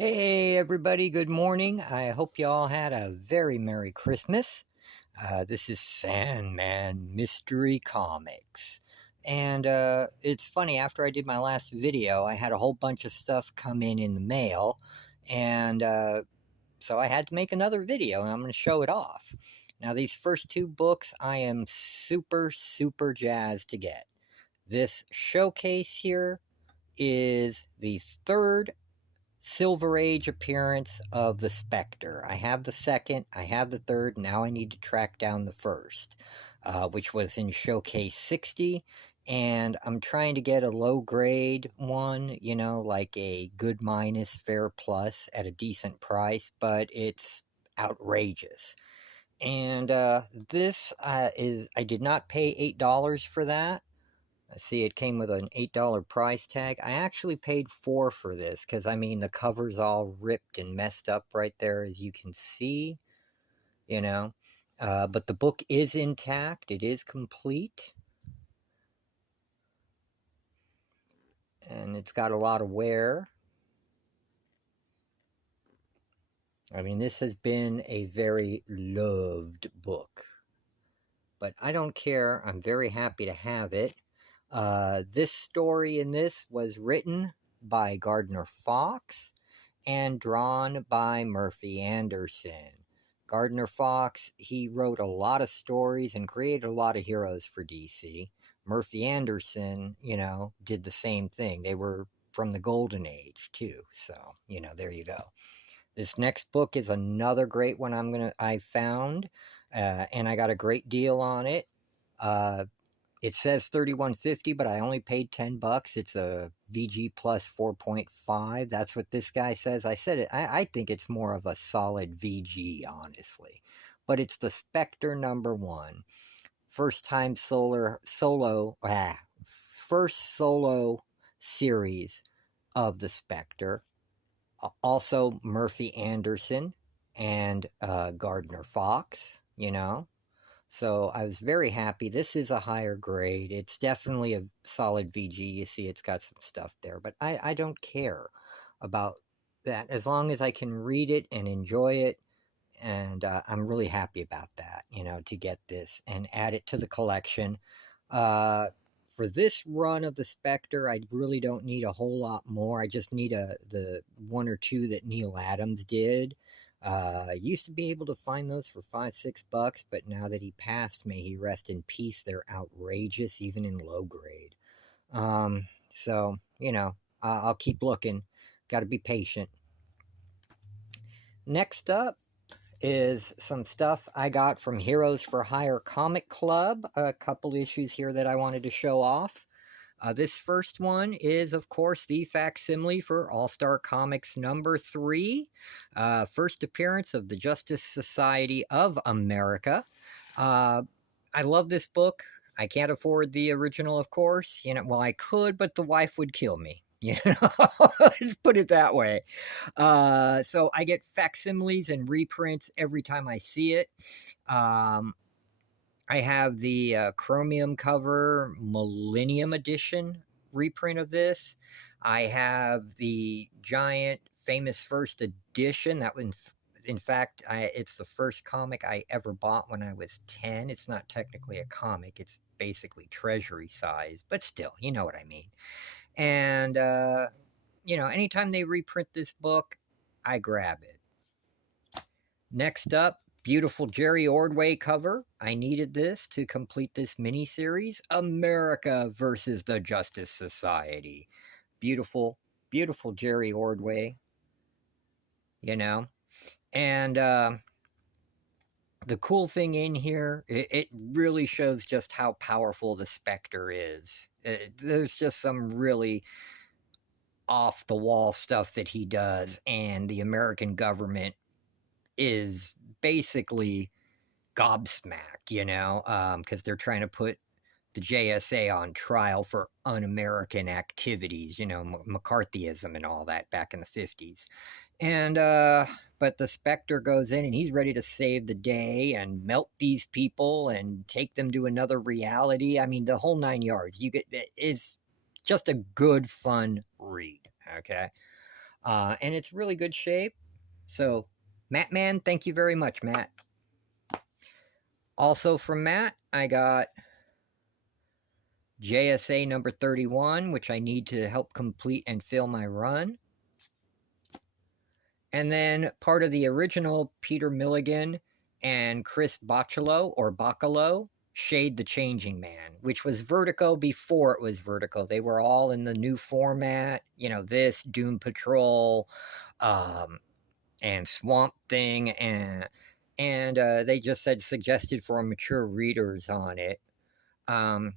Hey everybody, good morning. I hope you all had a very Merry Christmas. This is Sandman Mystery Comics. And it's funny, after I did my last video, I had a whole bunch of stuff come in the mail. And so I had to make another video, and I'm going to show it off. Now, these first two books I am super jazzed to get. This showcase here is the third Silver Age appearance of the Spectre. I have the second, I have the third, now I need to track down the first, which was in Showcase 60, and I'm trying to get a low grade one, you know, like a good minus, fair plus at a decent price, but it's outrageous. And this I did not pay $8 for that. I see it came with an $8 price tag. I actually paid $4 for this because, I mean, the cover's all ripped and messed up right there, as you can see, you know. But the book is intact. It is complete. And it's got a lot of wear. I mean, this has been a very loved book. But I don't care. I'm very happy to have it. This story in this was written by Gardner Fox and drawn by Murphy Anderson. Gardner Fox, he wrote a lot of stories and created a lot of heroes for DC. Murphy Anderson, you know, did the same thing. They were from the Golden Age too. So, you know, there you go. This next book is another great one I found, and I got a great deal on it. It says $31.50, but I only paid $10. It's a VG plus 4.5. That's what this guy says. I said it. I think it's more of a solid VG, honestly. But it's the Spectre #1. First solo series of the Spectre. Also Murphy Anderson and Gardner Fox, you know. So I was very happy. This is a higher grade. It's definitely a solid VG. You see it's got some stuff there, but I don't care about that as long as I can read it and enjoy it. And I'm really happy about that, you know, to get this and add it to the collection. For this run of the Spectre, I really don't need a whole lot more. I just need the one or two that Neil Adams did. I used to be able to find those for $5-6, but now that he passed, may he rest in peace, they're outrageous, even in low grade. So, you know, I'll keep looking. Got to be patient. Next up is some stuff I got from Heroes for Hire Comic Club. A couple issues here that I wanted to show off. This first one is, of course, the facsimile for All-Star Comics #3. First appearance of the Justice Society of America. I love this book. I can't afford the original, of course. You know, well, I could, but the wife would kill me. You know, let's put it that way. So I get facsimiles and reprints every time I see it. I have the chromium cover Millennium Edition reprint of this. I have the giant famous first edition. That one, in fact, it's the first comic I ever bought when I was 10. It's not technically a comic. It's basically treasury size, but still, you know what I mean. And, you know, anytime they reprint this book, I grab it. Next up, beautiful Jerry Ordway cover. I needed this to complete this mini-series, America versus the Justice Society. Beautiful, beautiful Jerry Ordway, you know. And the cool thing in here, it really shows just how powerful the Spectre is. There's just some really off-the-wall stuff that he does, and the American government is basically gobsmacked, you know, because they're trying to put the JSA on trial for un-American activities, you know, McCarthyism and all that back in the 50s. And, but the Spectre goes in and he's ready to save the day and melt these people and take them to another reality. I mean, the whole 9 yards. It's just a good, fun read, okay? And it's really good shape. So, Matt Man, thank you very much, Matt. Also from Matt, I got JSA number 31, which I need to help complete and fill my run. And then part of the original Peter Milligan and Chris Bacalo, Shade the Changing Man, which was Vertigo before it was Vertigo. They were all in the new format, this, Doom Patrol, and Swamp Thing, and they just said suggested for mature readers on it. I'm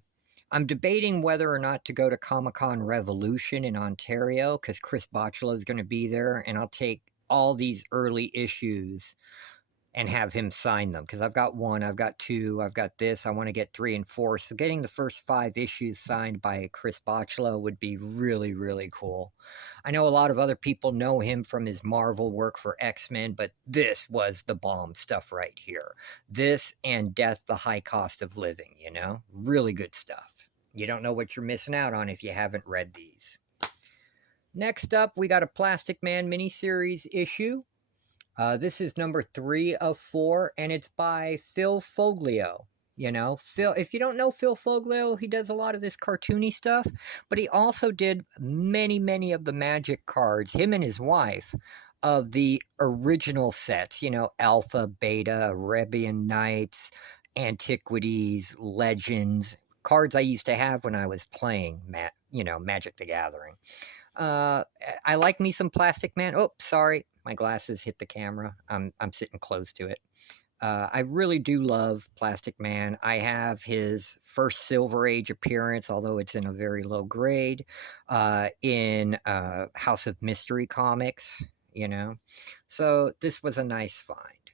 debating whether or not to go to Comic-Con Revolution in Ontario because Chris Bacalo is going to be there, and I'll take all these early issues and have him sign them because I've got 1, I've got 2, I've got this. I want to get 3 and 4. So getting the first 5 issues signed by Chris Bacalo would be really, really cool. I know a lot of other people know him from his Marvel work for X-Men, but this was the bomb stuff right here. This and Death, the High Cost of Living, really good stuff. You don't know what you're missing out on if you haven't read these. Next up, we got a Plastic Man miniseries issue. This is number 3 of 4, and it's by Phil Foglio. Phil, if you don't know Phil Foglio, he does a lot of this cartoony stuff, but he also did many, many of the Magic cards, him and his wife, of the original sets, Alpha, Beta, Arabian Nights, Antiquities, Legends, cards I used to have when I was playing, Magic the Gathering. I like me some Plastic Man. Oh, sorry, my glasses hit the camera. I'm sitting close to it. I really do love Plastic Man. I have his first Silver Age appearance, although it's in a very low grade, in House of Mystery Comics, So this was a nice find.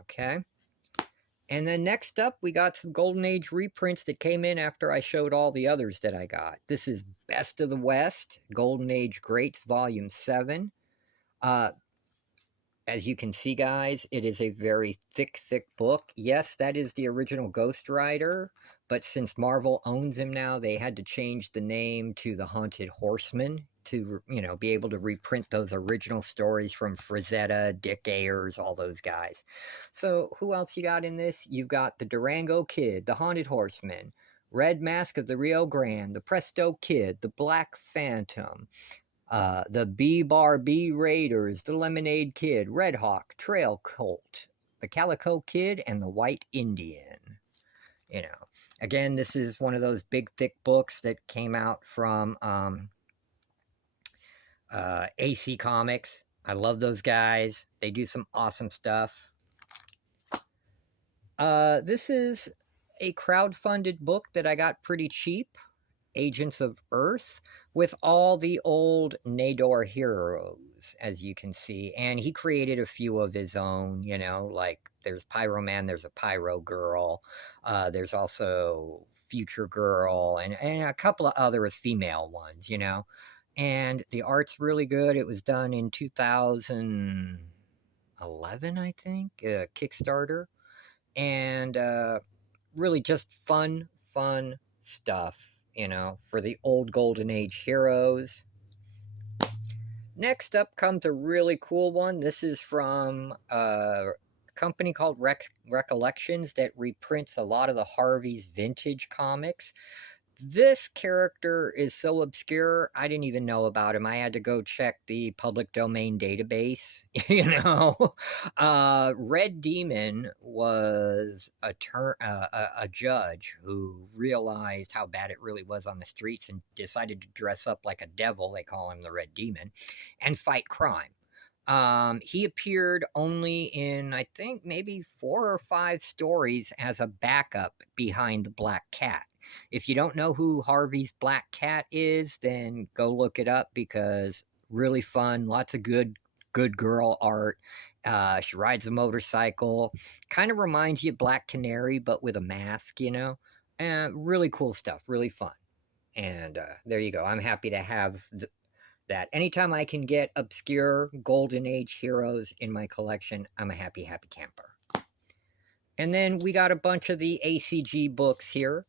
Okay. And then next up, we got some Golden Age reprints that came in after I showed all the others that I got. This is Best of the West, Golden Age Greats, Volume 7. As you can see, guys, it is a very thick, thick book. Yes, that is the original Ghost Rider, but since Marvel owns him now, they had to change the name to the Haunted Horseman to, be able to reprint those original stories from Frazetta, Dick Ayers, all those guys. So who else you got in this? You've got the Durango Kid, the Haunted Horseman, Red Mask of the Rio Grande, the Presto Kid, the Black Phantom, the B-Bar B Raiders, the Lemonade Kid, Red Hawk, Trail Colt, the Calico Kid, and the White Indian. Again, this is one of those big, thick books that came out from AC Comics. I love those guys. They do some awesome stuff. This is a crowdfunded book that I got pretty cheap. Agents of Earth, with all the old Nador heroes, as you can see. And he created a few of his own, like there's Pyro Man, there's a Pyro Girl, there's also Future Girl, and a couple of other female ones, And the art's really good. It was done in 2011, I think, Kickstarter. And really just fun stuff. For the old Golden Age heroes. Next up comes a really cool one. This is from a company called Recollections that reprints a lot of the Harvey's vintage comics. This character is so obscure, I didn't even know about him. I had to go check the public domain database, Red Demon was a judge who realized how bad it really was on the streets and decided to dress up like a devil, they call him the Red Demon, and fight crime. He appeared only in, I think, maybe 4 or 5 stories as a backup behind the Black Cat. If you don't know who Harvey's Black Cat is, then go look it up because really fun, lots of good girl art. She rides a motorcycle, kind of reminds you of Black Canary, but with a mask, and really cool stuff, really fun. And there you go. I'm happy to have that. Anytime I can get obscure Golden Age heroes in my collection, I'm a happy camper. And then we got a bunch of the ACG books here.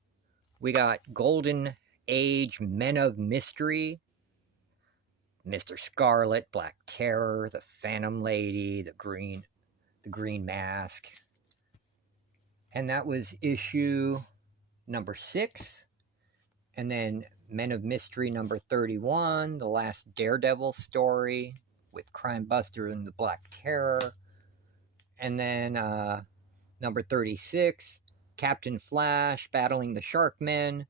We got Golden Age Men of Mystery, Mr. Scarlet, Black Terror, the Phantom Lady, the Green Mask. And that was issue number 6. And then Men of Mystery number 31, the last Daredevil story with Crime Buster and the Black Terror. And then number 36, Captain Flash battling the Sharkmen,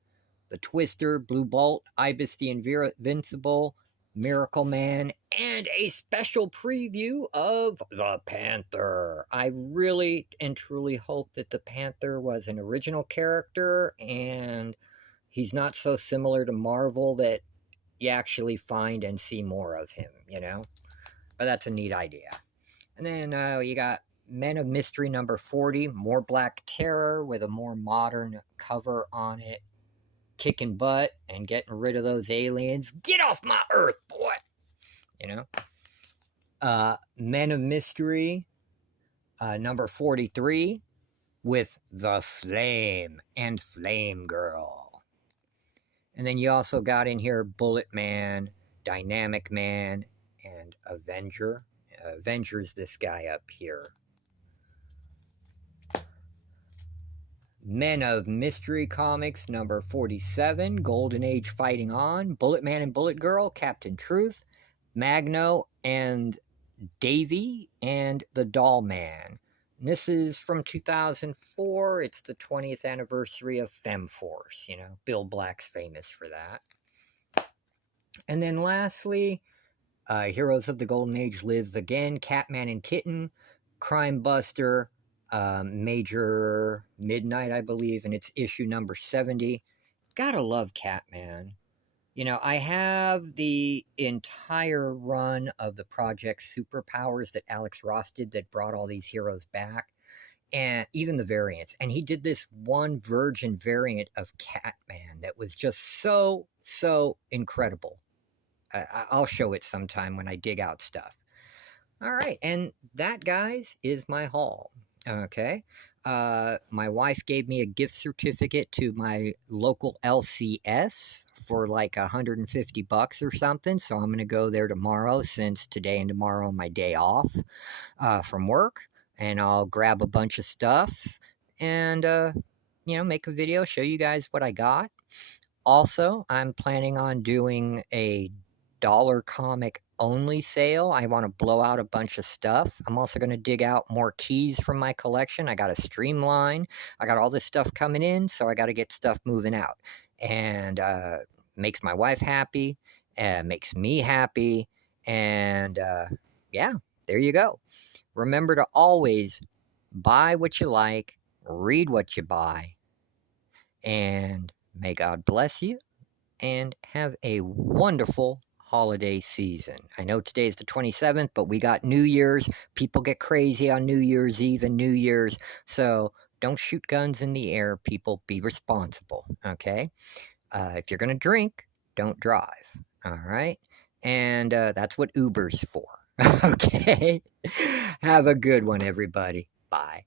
the Twister, Blue Bolt, Ibis the Invincible, Miracle Man, and a special preview of the Panther. I really and truly hope that the Panther was an original character and he's not so similar to Marvel that you actually find and see more of him, you know? But that's a neat idea. And then you got Men of Mystery number 40, more Black Terror with a more modern cover on it. Kicking butt and getting rid of those aliens. Get off my Earth, boy! You know? Men of Mystery number 43 with the Flame and Flame Girl. And then you also got in here Bullet Man, Dynamic Man, and Avenger. Avenger's this guy up here. Men of Mystery Comics number 47, Golden Age Fighting On, Bullet Man and Bullet Girl, Captain Truth, Magno and Davy, and the Doll Man. And this is from 2004. It's the 20th anniversary of FemForce. You know, Bill Black's famous for that. And then lastly, Heroes of the Golden Age Live Again, Catman and Kitten, Crime Buster, Major Midnight, I believe, and it's issue number 70. Gotta love Catman. You know, I have the entire run of the Project Superpowers that Alex Ross did that brought all these heroes back, and even the variants. And he did this one virgin variant of Catman that was just so incredible. I'll show it sometime when I dig out stuff. All right, and that, guys, is my haul. Okay, my wife gave me a gift certificate to my local LCS for like $150 or something, so I'm going to go there tomorrow, since today and tomorrow my day off from work, and I'll grab a bunch of stuff and, you know, make a video, show you guys what I got. Also, I'm planning on doing a dollar comic only sale. I want to blow out a bunch of stuff. I'm also going to dig out more keys from my collection. I got to streamline. I got all this stuff coming in, so I got to get stuff moving out. And makes my wife happy, makes me happy, and yeah, there you go. Remember to always buy what you like, read what you buy, and may God bless you, and have a wonderful holiday season. I know today is the 27th, but we got New Year's. People get crazy on New Year's Eve and New Year's, so don't shoot guns in the air, people. Be responsible, okay? If you're going to drink, don't drive, all right? And that's what Uber's for, okay? Have a good one, everybody. Bye.